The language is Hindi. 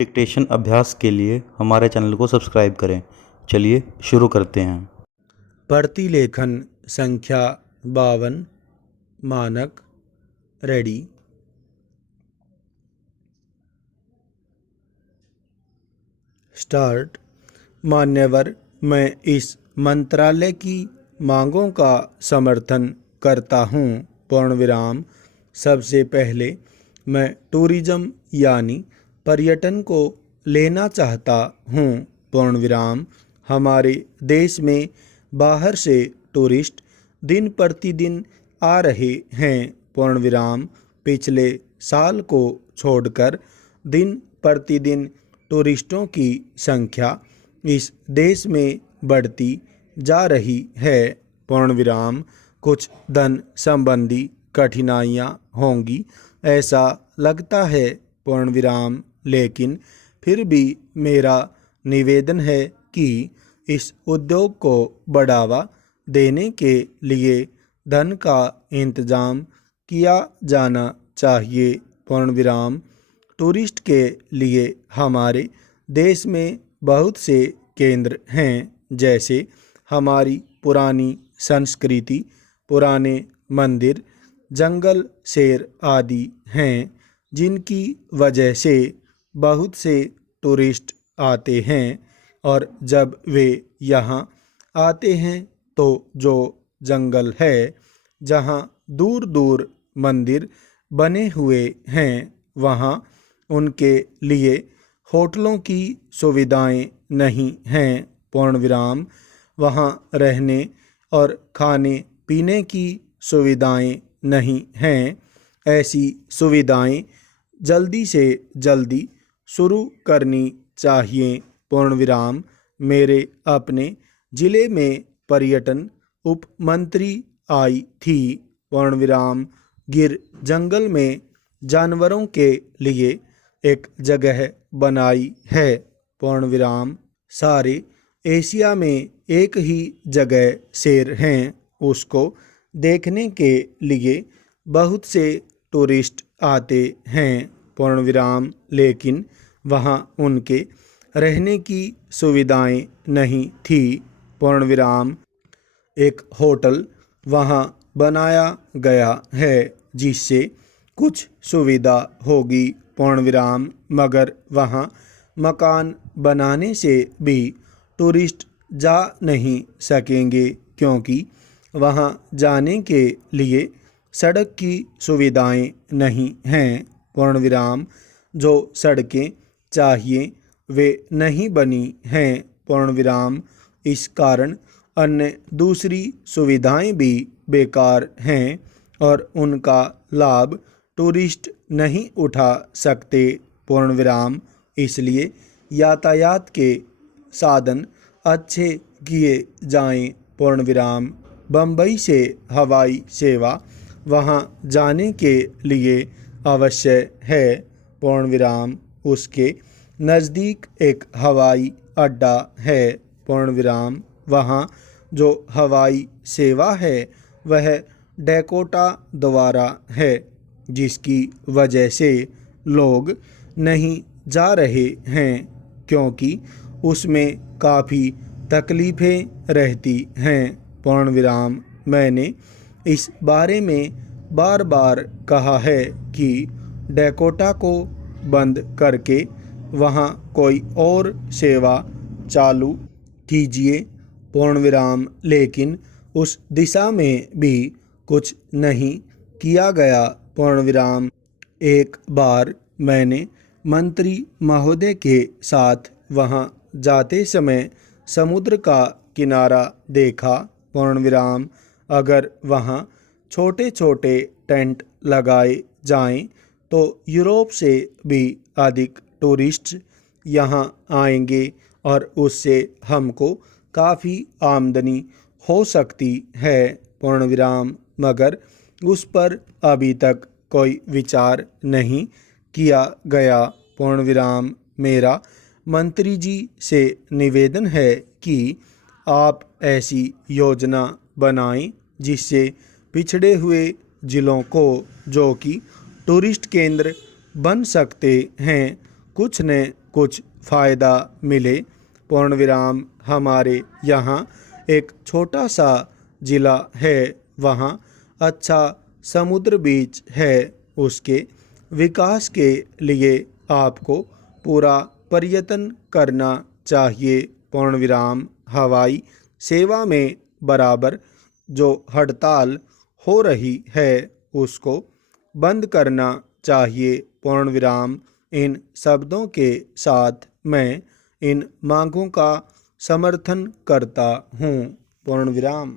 डिक्टेशन अभ्यास के लिए हमारे चैनल को सब्सक्राइब करें। चलिए शुरू करते हैं। प्रतिलेखन संख्या 52 मानक रेडी। स्टार्ट। मान्यवर, मैं इस मंत्रालय की मांगों का समर्थन करता हूँ। पूर्ण विराम। सबसे पहले मैं टूरिज्म यानी पर्यटन को लेना चाहता हूँ। पूर्ण विराम। हमारे देश में बाहर से टूरिस्ट दिन प्रतिदिन आ रहे हैं। पूर्ण विराम। पिछले साल को छोड़कर दिन प्रतिदिन टूरिस्टों की संख्या इस देश में बढ़ती जा रही है। पूर्ण विराम। कुछ धन संबंधी कठिनाइयाँ होंगी ऐसा लगता है। पूर्ण विराम। लेकिन फिर भी मेरा निवेदन है कि इस उद्योग को बढ़ावा देने के लिए धन का इंतजाम किया जाना चाहिए। पूर्ण विराम। टूरिस्ट के लिए हमारे देश में बहुत से केंद्र हैं, जैसे हमारी पुरानी संस्कृति, पुराने मंदिर, जंगल, शेर आदि हैं, जिनकी वजह से बहुत से टूरिस्ट आते हैं। और जब वे यहाँ आते हैं तो जो जंगल है, जहाँ दूर दूर मंदिर बने हुए हैं, वहाँ उनके लिए होटलों की सुविधाएं नहीं हैं। पूर्ण विराम। वहाँ रहने और खाने पीने की सुविधाएं नहीं हैं। ऐसी सुविधाएं जल्दी से जल्दी शुरू करनी चाहिए। पूर्ण विराम। मेरे अपने ज़िले में पर्यटन उप मंत्री आई थी। पूर्ण विराम। गिर जंगल में जानवरों के लिए एक जगह बनाई है। पूर्ण विराम। सारे एशिया में एक ही जगह शेर हैं, उसको देखने के लिए बहुत से टूरिस्ट आते हैं। पूर्ण विराम। लेकिन वहाँ उनके रहने की सुविधाएं नहीं थी। पूर्ण विराम। एक होटल वहाँ बनाया गया है जिससे कुछ सुविधा होगी। पूर्ण विराम। मगर वहाँ मकान बनाने से भी टूरिस्ट जा नहीं सकेंगे, क्योंकि वहाँ जाने के लिए सड़क की सुविधाएं नहीं हैं। पूर्ण विराम। जो सड़कें चाहिए वे नहीं बनी हैं। पूर्ण विराम। इस कारण अन्य दूसरी सुविधाएं भी बेकार हैं और उनका लाभ टूरिस्ट नहीं उठा सकते। पूर्ण विराम। इसलिए यातायात के साधन अच्छे किए जाएं। पूर्ण विराम। बम्बई से हवाई सेवा वहां जाने के लिए अवश्य है। पूर्ण विराम। उसके नज़दीक एक हवाई अड्डा है। पूर्ण विराम। वहाँ जो हवाई सेवा है वह डैकोटा द्वारा है, जिसकी वजह से लोग नहीं जा रहे हैं, क्योंकि उसमें काफ़ी तकलीफ़ें रहती हैं। पूर्ण विराम। मैंने इस बारे में बार बार कहा है कि डैकोटा को बंद करके वहाँ कोई और सेवा चालू कीजिए। पूर्ण विराम। लेकिन उस दिशा में भी कुछ नहीं किया गया। पूर्ण विराम। एक बार मैंने मंत्री महोदय के साथ वहाँ जाते समय समुद्र का किनारा देखा। पूर्ण विराम। अगर वहाँ छोटे छोटे टेंट लगाए जाएं तो यूरोप से भी अधिक टूरिस्ट यहाँ आएंगे और उससे हमको काफ़ी आमदनी हो सकती है। पूर्ण विराम। मगर उस पर अभी तक कोई विचार नहीं किया गया। पूर्ण विराम। मेरा मंत्री जी से निवेदन है कि आप ऐसी योजना बनाएं जिससे पिछड़े हुए ज़िलों को, जो कि टूरिस्ट केंद्र बन सकते हैं, कुछ न कुछ फ़ायदा मिले। पूर्ण विराम हमारे यहाँ एक छोटा सा ज़िला है, वहाँ अच्छा समुद्र बीच है। उसके विकास के लिए आपको पूरा प्रयत्न करना चाहिए। पूर्ण विराम हवाई सेवा में बराबर जो हड़ताल हो रही है उसको बंद करना चाहिए। पूर्ण विराम। इन शब्दों के साथ मैं इन मांगों का समर्थन करता हूँ। पूर्ण विराम।